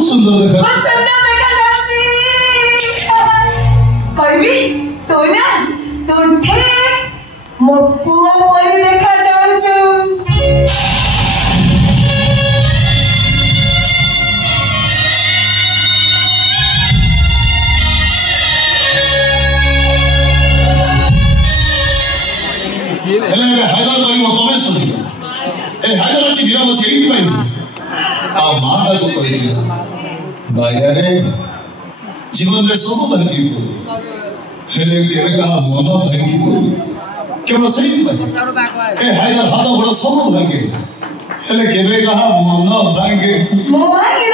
बहुत सुंदर देखा कहबी तो ना तू ठीक मो पुओ परी देखा जाउछु। हैदर कही तमें सुनी हैदर अच्छी धीरा बस यही माता को कही बाहर जीवन में सब भांगी हेले केवे कहा मन भांगी केवल सही हैदर हाथ बड़ सब भांगे हेले केवे कहा मन भांगे मो भांगी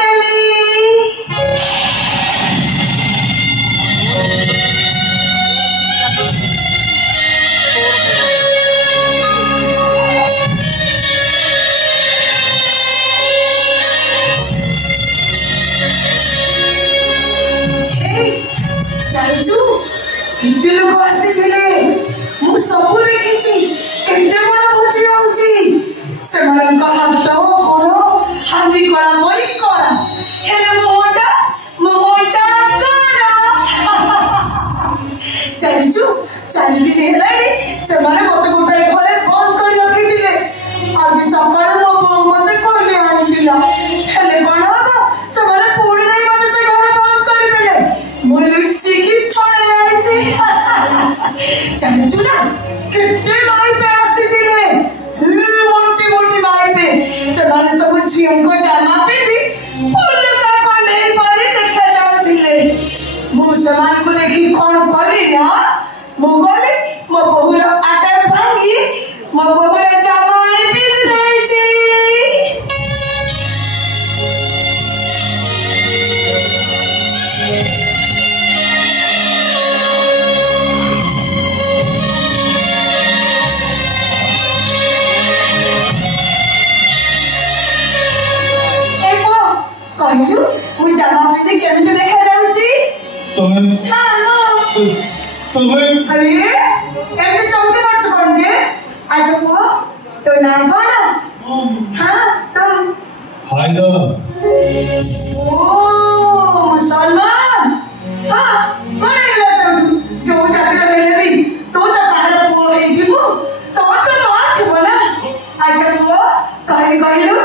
केते लोग आसीथिले मु सबु देखिछि केते बड़ भोजी होउछि सेमान का हाथ गोड़ हांडी करा मरी करा हेले मोटा करा जानिछु 4 दिन हेलानी सेमाने मते गोटे घरे बंद कर रखिथिले आज सकाळ मो मते कोने आनिथिला हेले कोन हबो सेमाने पूरी नै मते से घरे बंद कर देले मु लुच्ची की जानिछु ना कितने माई पे आसीथिले मोटी मोटी माई पे सेमाने सब झियन को जामा पिंदी पुल्लका को नहीं पारे देखा जाउथिले मु सेमाने को देखि कोन कली ना मु गली मो बहुर आटा भांगी मो बहुर जामा आनी पिंदी देछि। कहलु मु जामा पिंदी केमिति देखा जाउछि तमे हां तमे अरे एते चमके मारछ कोन जे आज को तो ना कोन हां तुम हैदर ओ मुसलमान हां कोन है जो जाति रहले भी तो कहार पो हे दिबो तो मार दिबो ना आज को कहलु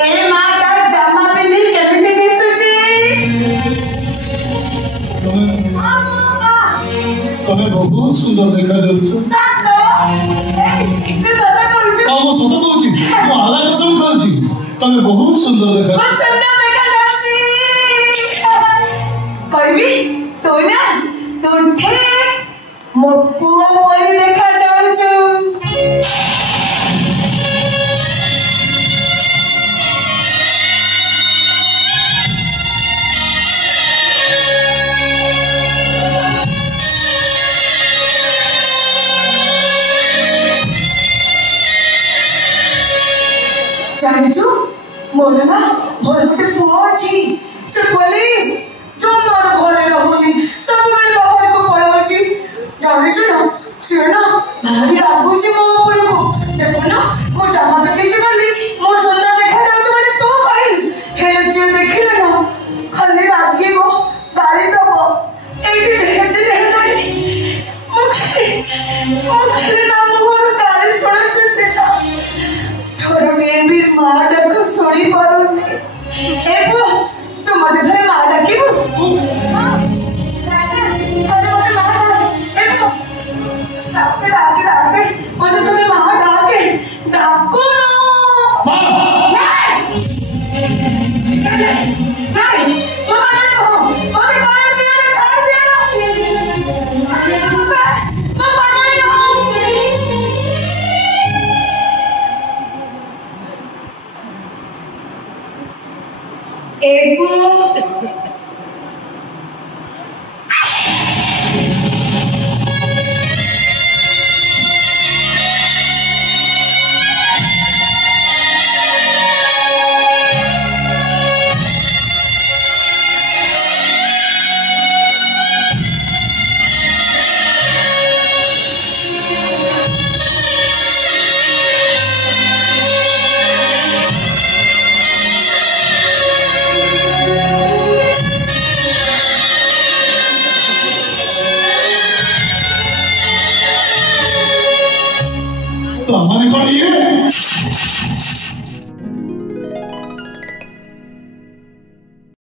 ए माटा जामा पिंदी केमिति दिसुछि तमे बहुत सुंदर देखा जाउछ मो सत कहूँ मो आला कसम कहूँ तमे बहुत सुंदर देखा कहबी तो ना तू ठीक मो पुओ परी देखा जाउछु। जानिछु मोर ना मोर गोटे पुओ अछि से पुलिस जो मोर घरे रहुनी सब बेले बाहर को पळाउछि जानिछु ना से ना भारी रागुछि मो ऊपर को देखो ना मो जामा पिंदी बोली मोर सुंदर देखा जाउछ माने तू कहली हेले से देखिले ना खाली रागिबो गाली दबो एटी हेटी हेटी मुखले ना मोर गाली सुनछ सेटा थोड़े भी मार को सुनी पारुनी एपो तो मते धरे मार डाकिबो हां अरे मते मार एपो डाके मते धरे मार डाको ना नहीं मते मार दिया छोड़ दिया एपो तो मैंने कौन ये